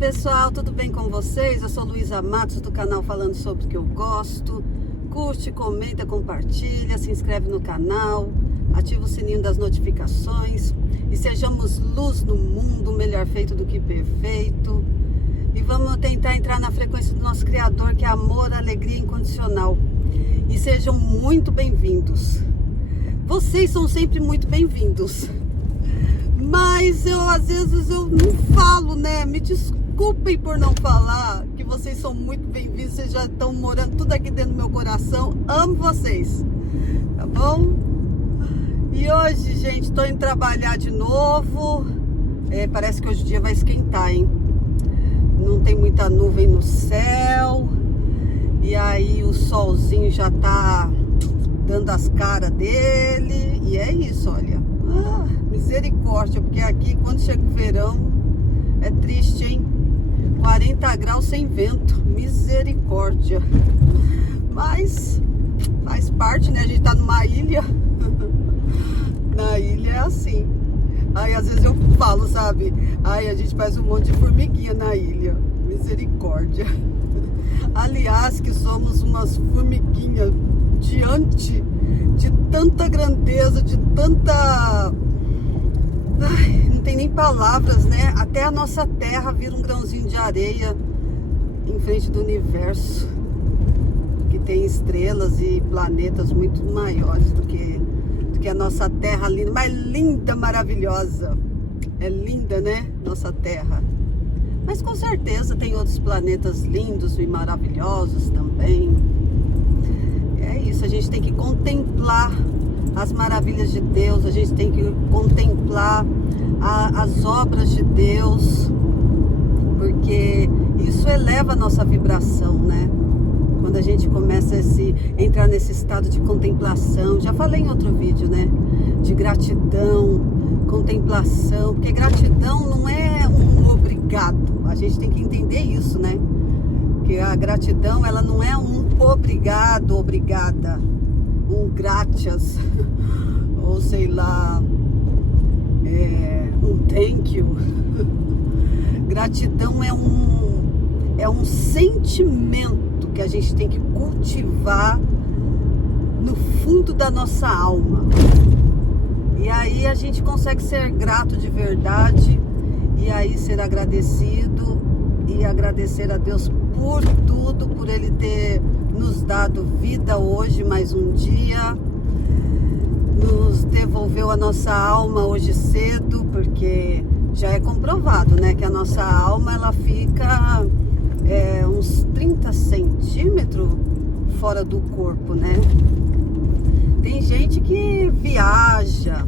pessoal, tudo bem com vocês? Eu sou Luísa Matos do canal Falando Sobre o que eu gosto. Curte, comenta, compartilha, se inscreve no canal, ativa o sininho das notificações e sejamos luz no mundo, melhor feito do que perfeito. E vamos tentar entrar na frequência do nosso Criador, que é amor, alegria incondicional. E sejam muito bem-vindos. Vocês são sempre muito bem-vindos. Mas às vezes eu não falo, né? Me desculpem por não falar, que vocês são muito bem-vindos, vocês já estão morando tudo aqui dentro do meu coração. Amo vocês, tá bom? E hoje, gente, tô indo trabalhar de novo. Parece que hoje o dia vai esquentar, hein? Não tem muita nuvem no céu. E aí o solzinho já tá dando as caras dele. E é isso, olha. Misericórdia, porque aqui quando chega o verão é triste, hein? 40 graus sem vento, misericórdia. Mas faz parte, né? A gente tá numa ilha. Na ilha é assim. Aí às vezes eu falo, sabe? Ai, a gente faz um monte de formiguinha na ilha. Misericórdia. Aliás, que somos umas formiguinhas diante de tanta grandeza, de tanta... Ai, não tem nem palavras, né? Até a nossa terra vira um grãozinho de areia em frente do universo, que tem estrelas e planetas muito maiores do que a nossa terra linda, mais linda, maravilhosa. É linda, né? Nossa terra. Mas com certeza tem outros planetas lindos e maravilhosos também. É isso, a gente tem que contemplar as maravilhas de Deus, a gente tem que contemplar as obras de Deus, porque isso eleva a nossa vibração, né? Quando a gente começa a entrar nesse estado de contemplação, já falei em outro vídeo, né? De gratidão, contemplação, porque gratidão não é um obrigado, a gente tem que entender isso, né? Que a gratidão, ela não é um obrigado, obrigada, um graças, ou sei lá, um thank you. Gratidão é um sentimento que a gente tem que cultivar no fundo da nossa alma. E aí a gente consegue ser grato de verdade, e aí ser agradecido e agradecer a Deus por tudo, por Ele ter nos dado vida hoje, mais um dia, nos devolveu a nossa alma hoje cedo, porque já é comprovado, né, que a nossa alma, ela fica uns 30 centímetros fora do corpo, né? Tem gente que viaja,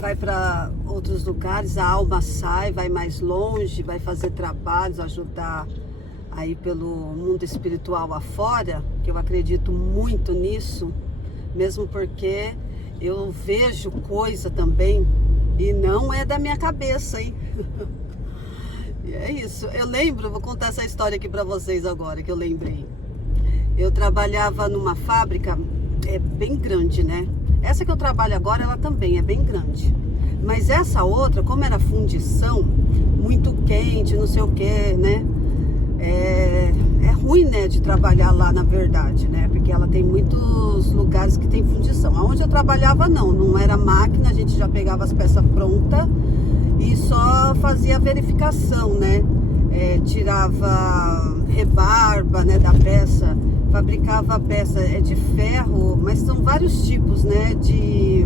vai para outros lugares, a alma sai, vai mais longe, vai fazer trabalhos, ajudar aí pelo mundo espiritual afora, que eu acredito muito nisso, mesmo porque eu vejo coisa também e não é da minha cabeça, hein? E é isso. Eu lembro, vou contar essa história aqui pra vocês agora, que eu lembrei. Eu trabalhava numa fábrica, bem grande, né? Essa que eu trabalho agora, ela também é bem grande. Mas essa outra, como era fundição, muito quente, não sei o que, né? É ruim, né, de trabalhar lá, na verdade, né? Porque ela tem muitos lugares que tem fundição. Onde eu trabalhava, não era máquina, a gente já pegava as peças prontas e só fazia a verificação, né? Tirava rebarba, né, da peça, fabricava a peça de ferro, mas são vários tipos, né, de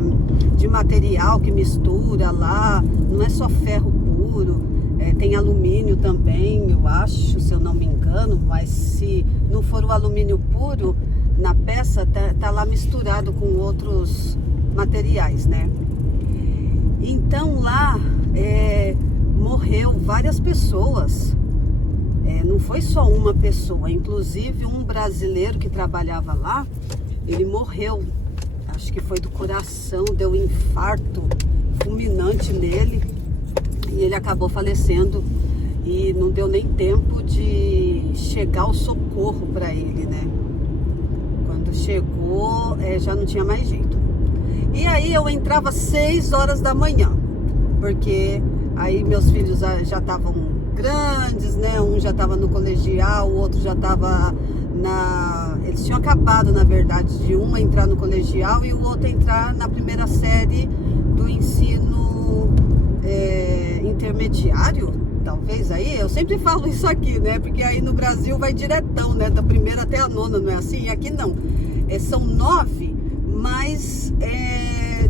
material que mistura lá, não é só ferro puro. Tem alumínio também, eu acho, se eu não me engano, mas se não for o alumínio puro, na peça tá lá misturado com outros materiais, né? Então lá morreu várias pessoas, não foi só uma pessoa, inclusive um brasileiro que trabalhava lá, ele morreu, acho que foi do coração, deu um infarto fulminante nele. E ele acabou falecendo e não deu nem tempo de chegar o socorro para ele, né? Quando chegou, já não tinha mais jeito. E aí eu entrava às 6 horas da manhã, porque aí meus filhos já estavam grandes, né? Um já estava no colegial, o outro já estava eles tinham acabado, na verdade, de um entrar no colegial e o outro entrar na primeira série do ensino intermediário, talvez aí. Eu sempre falo isso aqui, né? Porque aí no Brasil vai diretão, né? Da primeira até a nona, não é assim? Aqui não. São 9, mas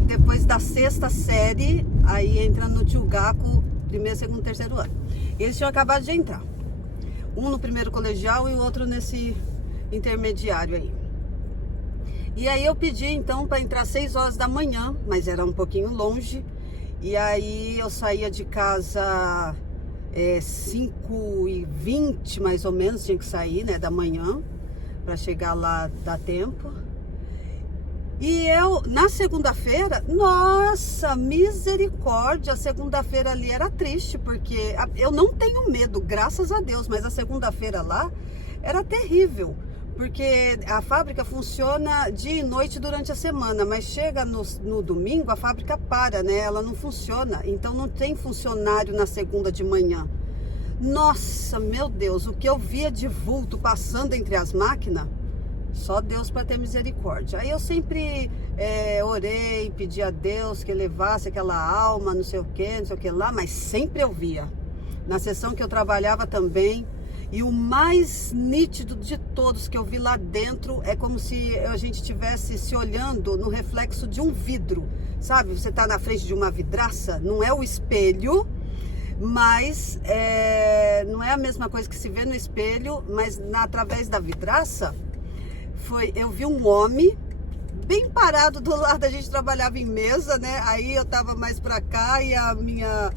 depois da sexta série, aí entra no Tchugaku, primeiro, segundo, terceiro ano. Eles tinham acabado de entrar. Um no primeiro colegial e o outro nesse intermediário aí. E aí eu pedi então para entrar às 6 horas da manhã, mas era um pouquinho longe. E aí eu saía de casa 5h20 mais ou menos, tinha que sair, né, da manhã, para chegar lá dar tempo. E eu, na segunda-feira, nossa, misericórdia, a segunda-feira ali era triste, porque eu não tenho medo, graças a Deus, mas a segunda-feira lá era terrível, porque a fábrica funciona dia e noite durante a semana, mas chega no domingo, a fábrica para, né? Ela não funciona, então não tem funcionário na segunda de manhã. Nossa, meu Deus, o que eu via de vulto passando entre as máquinas, só Deus para ter misericórdia. Aí eu sempre orei, pedi a Deus que levasse aquela alma, não sei o que lá, mas sempre eu via. Na sessão que eu trabalhava também. E o mais nítido de todos que eu vi lá dentro é como se a gente estivesse se olhando no reflexo de um vidro. Sabe, você está na frente de uma vidraça, não é o espelho, mas não é a mesma coisa que se vê no espelho, mas através da vidraça. Eu vi um homem bem parado do lado, a gente trabalhava em mesa, né? Aí eu tava mais pra cá e a minha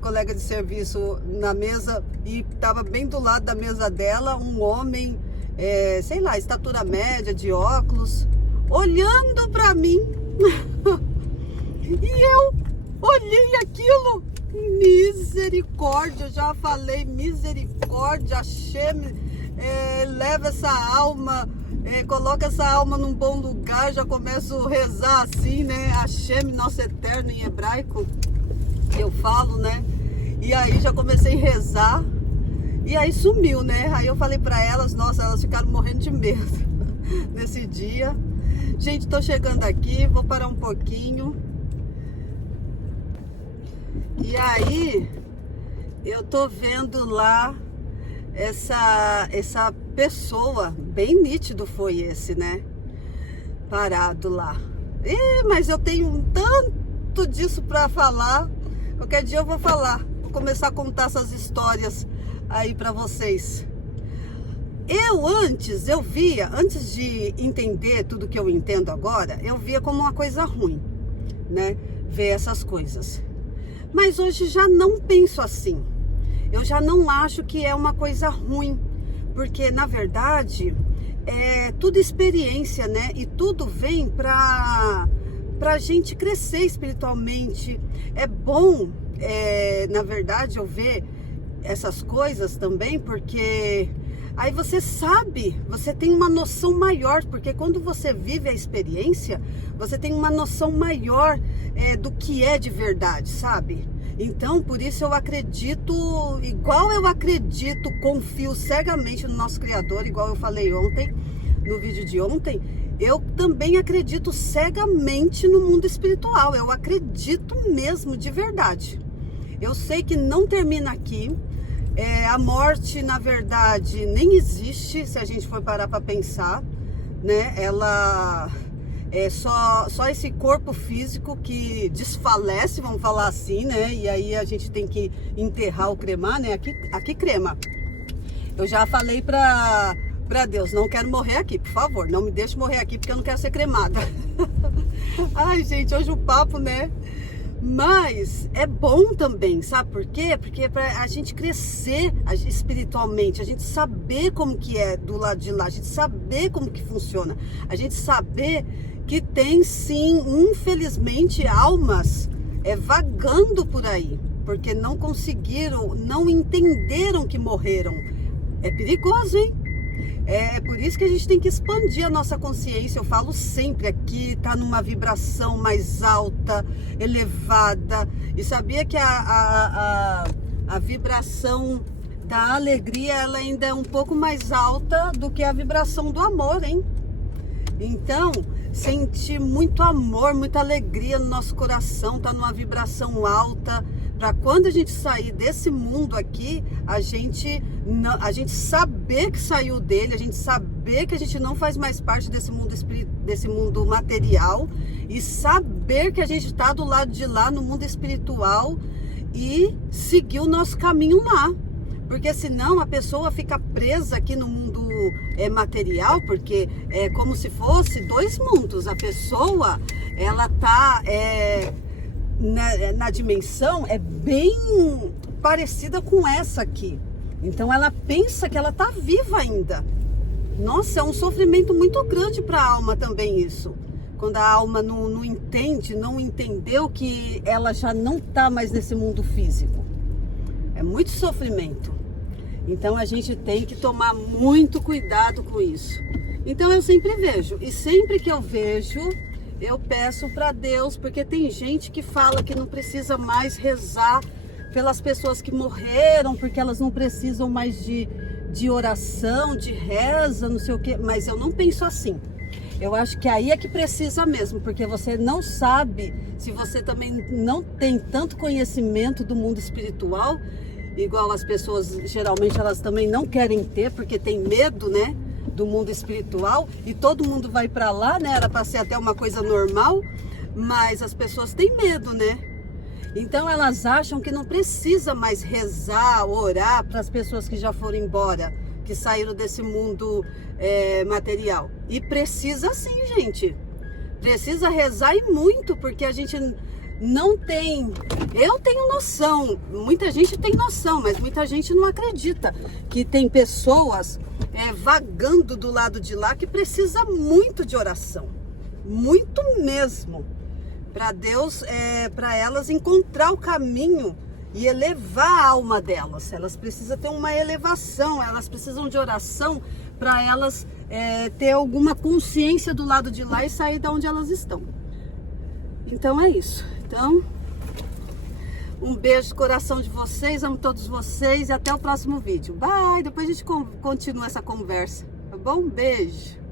colega de serviço na mesa, e tava bem do lado da mesa dela, um homem, sei lá, estatura média, de óculos, olhando pra mim. E eu olhei aquilo, misericórdia, já falei, misericórdia, Hashem, leva essa alma, coloca essa alma num bom lugar. Já começo a rezar assim, né? Hashem, nosso eterno, em hebraico, eu falo, né? E aí já comecei a rezar, e aí sumiu, né? Aí eu falei pra elas, nossa, elas ficaram morrendo de medo nesse dia. Gente, tô chegando aqui, vou parar um pouquinho. E aí eu tô vendo lá essa pessoa, bem nítido foi esse, né? Parado lá. Mas eu tenho tanto disso pra falar. Qualquer dia eu vou falar, vou começar a contar essas histórias aí pra vocês. Eu via, antes de entender tudo que eu entendo agora, eu via como uma coisa ruim, né? Ver essas coisas. Mas hoje já não penso assim. Eu já não acho que é uma coisa ruim, porque na verdade é tudo experiência, né? E tudo vem pra gente crescer espiritualmente. É bom, na verdade, eu ver essas coisas também, porque aí você sabe, você tem uma noção maior, porque quando você vive a experiência, você tem uma noção maior do que é de verdade, sabe? Então, por isso eu acredito, igual eu acredito, confio cegamente no nosso Criador, igual eu falei ontem, no vídeo de ontem, eu também acredito cegamente no mundo espiritual. Eu acredito mesmo, de verdade. Eu sei que não termina aqui. A morte, na verdade, nem existe, se a gente for parar para pensar, né? Ela é só esse corpo físico que desfalece, vamos falar assim, né? E aí a gente tem que enterrar ou cremar, né? Aqui crema. Eu já falei para Deus, não quero morrer aqui, por favor, não me deixe morrer aqui, porque eu não quero ser cremada. Ai, gente, hoje o papo, né? Mas é bom também, sabe por quê? Porque é pra a gente crescer espiritualmente, a gente saber como que é do lado de lá, a gente saber como que funciona, a gente saber que tem sim, infelizmente, almas vagando por aí, porque não conseguiram, não entenderam que morreram. É perigoso, hein? É por isso que a gente tem que expandir a nossa consciência. Eu falo sempre aqui, tá numa vibração mais alta, elevada. E sabia que a a vibração da alegria, ela ainda é um pouco mais alta do que a vibração do amor, hein? Então, sentir muito amor, muita alegria no nosso coração, tá numa vibração alta, para quando a gente sair desse mundo aqui, a gente saber que saiu dele, a gente saber que a gente não faz mais parte desse mundo material, e saber que a gente está do lado de lá, no mundo espiritual, e seguir o nosso caminho lá. Porque senão a pessoa fica presa aqui no mundo material, porque é como se fosse dois mundos. A pessoa, ela tá na dimensão bem parecida com essa aqui. Então ela pensa que ela tá viva ainda. Nossa, é um sofrimento muito grande para a alma também isso. Quando a alma não entende, não entendeu que ela já não tá mais nesse mundo físico. É muito sofrimento. Então a gente tem que tomar muito cuidado com isso. Então eu sempre vejo, e sempre que eu vejo, eu peço para Deus, porque tem gente que fala que não precisa mais rezar pelas pessoas que morreram, porque elas não precisam mais de oração, de reza, não sei o quê. Mas eu não penso assim. Eu acho que aí é que precisa mesmo, porque você não sabe, se você também não tem tanto conhecimento do mundo espiritual, igual as pessoas, geralmente elas também não querem ter, porque tem medo, né, do mundo espiritual, e todo mundo vai para lá, né, era para ser até uma coisa normal, mas as pessoas têm medo, né? Então elas acham que não precisa mais rezar, orar para as pessoas que já foram embora, que saíram desse mundo material. E precisa sim, gente. Precisa rezar e muito, porque a gente não tem... Eu tenho noção, muita gente tem noção, mas muita gente não acredita que tem pessoas vagando do lado de lá que precisa muito de oração. Muito mesmo. Para Deus, para elas encontrar o caminho e elevar a alma delas. Elas precisam ter uma elevação, elas precisam de oração para elas ter alguma consciência do lado de lá e sair de onde elas estão. Então é isso. Então, um beijo no coração de vocês, amo todos vocês e até o próximo vídeo. Bye! Depois a gente continua essa conversa, tá bom? Beijo!